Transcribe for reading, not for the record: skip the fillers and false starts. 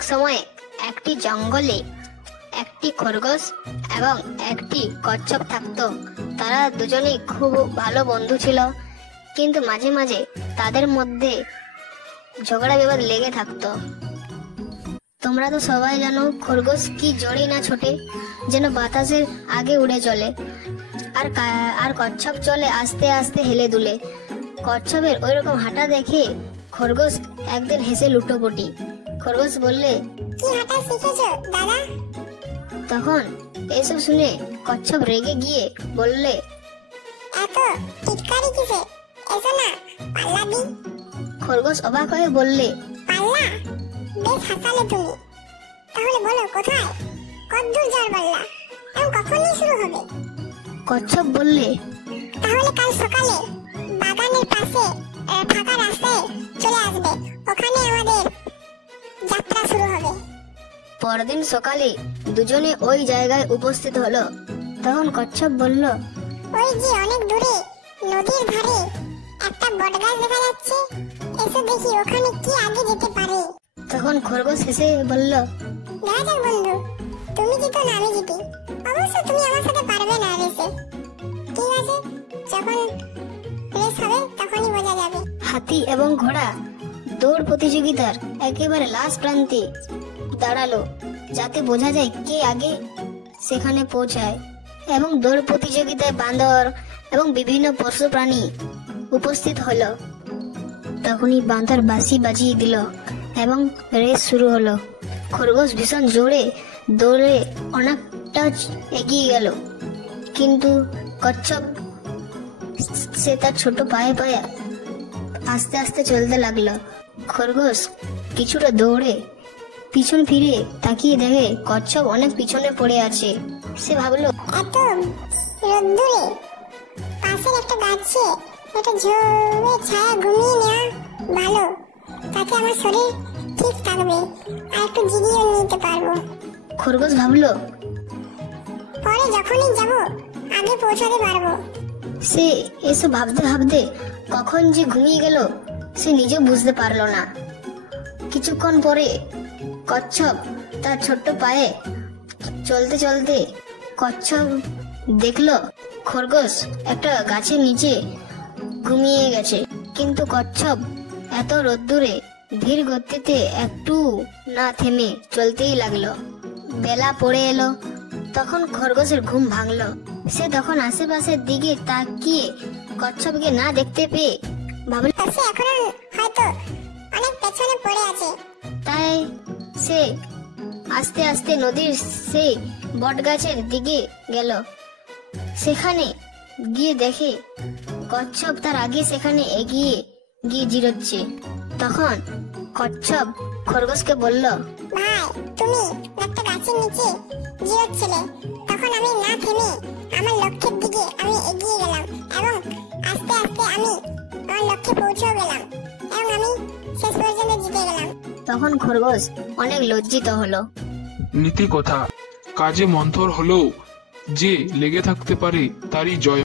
এক সময় একটি জঙ্গলে একটি খরগোশ এবং একটি কচ্ছপ থাকতো। তারা দুজনেই খুব ভালো বন্ধু ছিল, কিন্তু মাঝে মাঝে তাদের মধ্যে ঝগড়া বিবাদ লেগে থাকতো। তোমরা তো সবাই জানো খরগোশ কি জোরে না ছোটে, যেন বাতাসের আগে উড়ে চলে, আর কচ্ছপ চলে আস্তে আস্তে হেলে দুলে। কচ্ছপের ওই রকম হাঁটা দেখে খরগোশ একদিন হেসে লুটোপুটি। খরগোশ বললে, কি হাঁটা শিখেছো দাদা? তখন এসব শুনে কচ্ছপ রেগে গিয়ে বললে, এত টিটকারি কিসে? এসো না পাল্লা দি। খরগোশ অবাক হয়ে বললে, পাল্লা? বেশ হাসালে তুমি। তাহলে বলো কোথায়, কতদূর যাওয়ার পাল্লা এবং কখনই শুরু হবে? কচ্ছপ বললে, তাহলে কাল সকালে বাগানের পাশে ফাঁকা রাস্তায় চলে আসবে, ওখানে আমাদের যাত্রা শুরু হবে। পরদিন সকালে দুজনে ওই জায়গায় উপস্থিত হলো। তখন কচ্ছপ বলল, ওই যে অনেক দূরে নদীর ধারে একটা বটগাছ দেখা যাচ্ছে, এসো দেখি ওখানে কি আগে যেতে পারে। তখন খরগোশ হেসে বলল, দেখা যাক বন্ধু, তুমি জিতো না আমি জিতি। অবশ্য তুমি আমার সাথে পারবে না রেসে। ঠিক আছে, যখন রেস হবে তখনই বোঝা যাবে। হাতি এবং ঘোড়া দৌড় প্রতিযোগিতার একেবারে লাস্ট প্রান্তে দাঁড়ালো, যাতে বোঝা যায় কে আগে সেখানে পৌঁছায়। এবং দৌড় প্রতিযোগিতায় বান্দর এবং বিভিন্ন পশু প্রাণী উপস্থিত হলো। তখনই বান্দর বাঁশি বাজিয়ে দিল এবং রেস শুরু হলো। খরগোশ ভীষণ জোরে দৌড়ে অনেকটা এগিয়ে গেল, কিন্তু কচ্ছপ সে তার ছোট পায়ে পায়ে আস্তে আস্তে চলতে লাগলো। খরগোশ কিছুটা দৌড়ে পিছন ফিরে তাকিয়ে দেখে কচ্ছপ অনেক পিছনে পড়ে আছে। সে ভাবলো, এত রোদ্দুরে পাশের একটা গাছে একটা ঝোড়ে ছায়া ঘুমিয়ে নেওয়া ভালো, তাতে আমার শরীর ঠিক থাকবে আর একটু জিরিয়ে নিতে পারবো। খরগোশ ভাবলো, পরে যখনই যাব আগে পৌঁছাতে পারবো। সে এসব ভাবতে ভাবতে কখন যে ঘুমিয়ে গেল সে নিজে বুঝতে পারলো না। কিছুক্ষণ পরে কচ্ছপ তার ছোট্ট পায়ে চলতে চলতে কচ্ছপ দেখলো খরগোশ একটা গাছের নিচে ঘুমিয়ে গেছে, কিন্তু কচ্ছপ এত রোদ্দুরে ধীর গতিতে একটু না থেমে চলতেই লাগলো। বেলা পড়ে এলো, তখন খরগোশের ঘুম ভাঙলো। সে তখন আশেপাশের দিকে তাকিয়ে কচ্ছপকে না দেখতে পেয়ে ভাবলো, সে এখন হয়তো অনেক পেছনে পড়ে আছে। তাই সে আস্তে আস্তে নদীর সেই বটগাছের দিকে গেল। সেখানে গিয়ে দেখে কচ্ছপ তার আগে সেখানে এগিয়ে গিয়ে জিরোচ্ছে। তখন কচ্ছপ খরগোশকে বলল, ভাই তুমি একটা গাছের নিচে জিরোচ্ছিলে, তখন আমি না থেমে আমার লক্ষ্যের দিকে আমি এগিয়ে গেলাম এবং আস্তে আস্তে আমি আমার লক্ষ্যে পৌঁছেও গেলাম এবং আমি শেষ পর্যন্ত জিতে গেলাম। তখন খরগোশ অনেক লজ্জিত হলো। নীতি কথা, কাজে মন্থর হলেও যে লেগে থাকতে পারে তারই জয়।